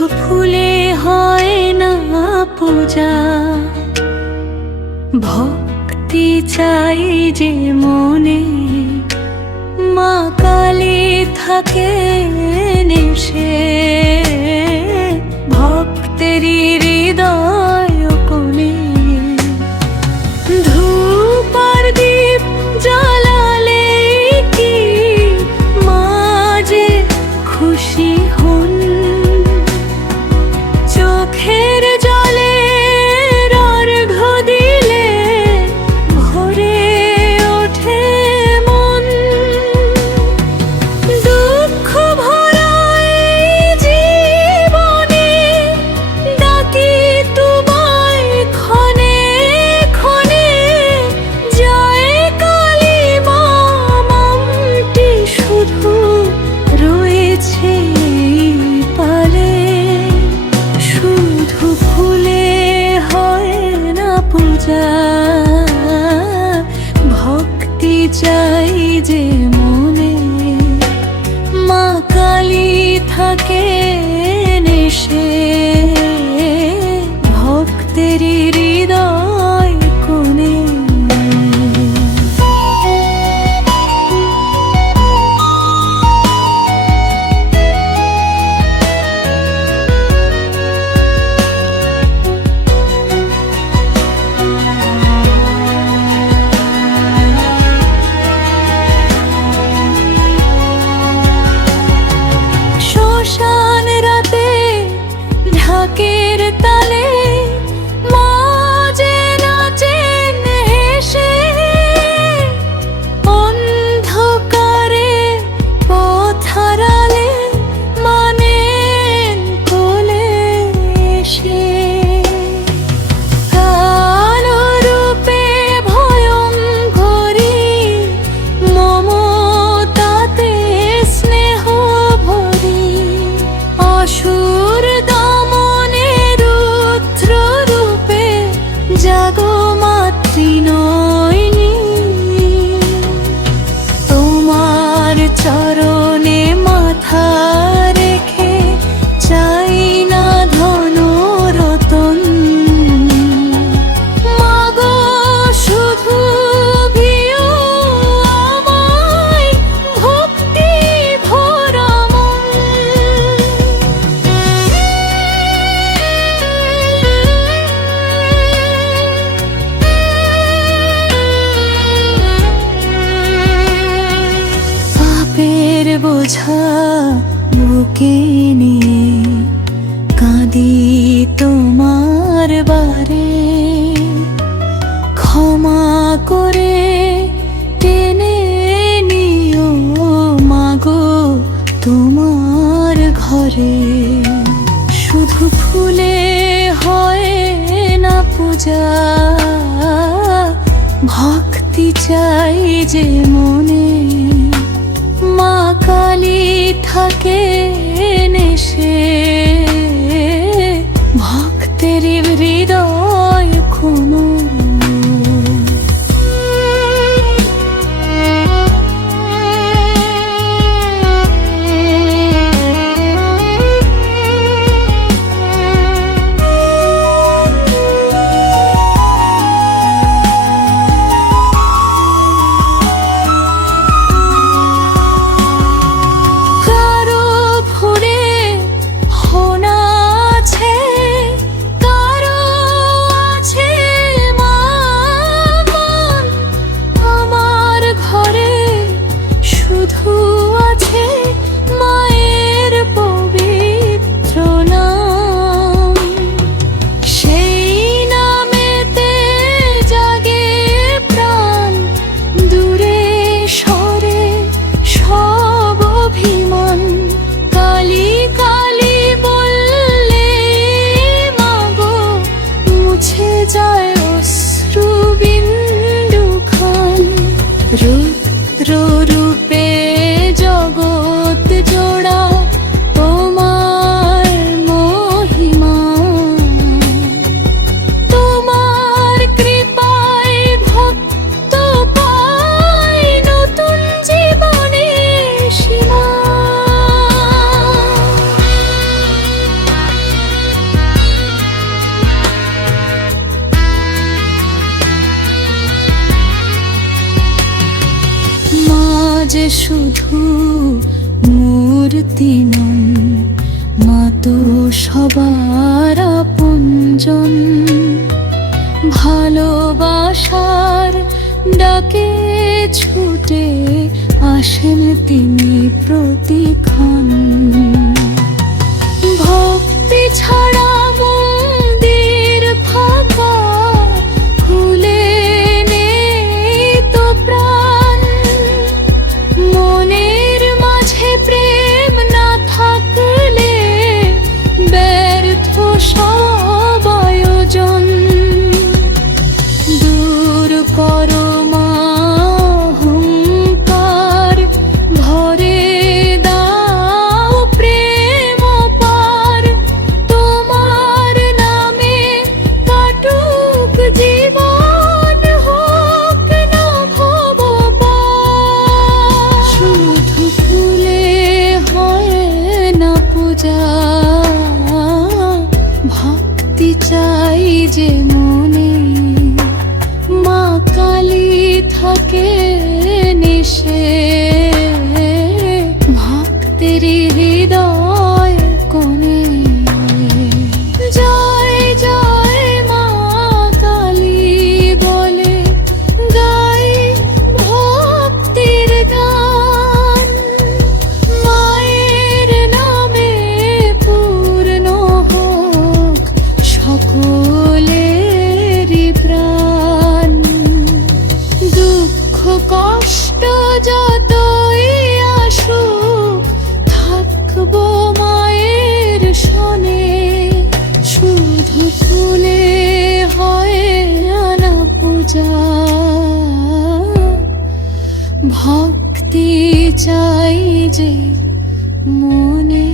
শুধু ফুলে হয় না পূজা, ভক্তি চাই যে মনে, মা কালী থাকে নেশে ভক্তেরই হৃদয় কোণে। ধূপ আর দীপ জ্বালালে কি মা যে খুশি হন, চোখের জলে অর্ঘ্য দিলে ভরে ওঠে মন। দুঃখ ভরা এই জীবনে ডাকি তোমায় ক্ষণে ক্ষণে, জয় কালী মা মনটি শুধু রয়েছে এই পালে। শুধু ফুলে হয় না পূজা, ভক্তি চাই যে মনে, মা কালী থাকে নেশে ভক্তেরই হৃদয় কোণে। শ্মশান রাতে ঢাকের তালে মা যে নাচেন হেসে, অন্ধকারে পথ হারালে মানেন কোলে এসে। কালো রূপে ভয়ঙ্করী মমতাতে স্নেহ ভরি, অসুর দমনে রুদ্র রূপে জাগো মাতৃনয়নী। তোমার চরণে মাথা রেখে চাই না ধন রতন, মাগো শুধু ভিও আমায় ভক্তি ভরা মন। পাপের বোঝা বুকে নিয়ে কাঁদি তোমার বারে, ক্ষমা করে টেনে নিও মাগো তোমার ঘরে। শুধু ফুলে হয় না পূজা, ভক্তি চাই যে মনে, মা কালী থাকে নেশে ভক্তেরই হৃদয় কোণে। কারো ফুলে হোনা আছে, কারো আছে মা মন, আমার ঘরে শুধু আছে মায়ের পবিত্র নাম। সেই নামেতে জাগে প্রাণ, দূরে সরে সব অভিমান। কালী কালী বললে মাগো মুছে যায় অশ্রু বিন্দু খান। রুদ্র রূপে জগৎ জোড়া তোমার মহিমা, তোমার কৃপায় ভক্ত পায় নতুন জীবনের সীমা। যে শুধু মূর্তি নন, মা তো সবার আপনজন। ভালোবাসার ডাকে ছুটে আসেন তিনি প্রতিক্ষণ। ভক্তি ছাড়া মন্দির ফাঁকা, খুলে নেই তো প্রাণ। মনের মাঝে প্রেম না থাকলে ব্যর্থ সব আয়োজন। দূর করো মা অহংকার, ভরে দাও প্রেম পার। তোমার নামে কাটুক জীবন, হোক না ভবপার। শুধু ফুলে হয় না পূজা, ভক্তি চাই যে মনে। মা কালী থাকে নিশে, ভক্তের হৃদয় কোণে। জয় জয় মা কালী বলে গাই ভক্তির গান। মায়ের নামে পূর্ণ হোক সকলেরই প্রাণ। দুঃখ কষ্ট যতই আসুক, থাকবো মায়ের শনে। শুধু ফুলে হয় না পূজা, ভক্তি চাই যে মনে।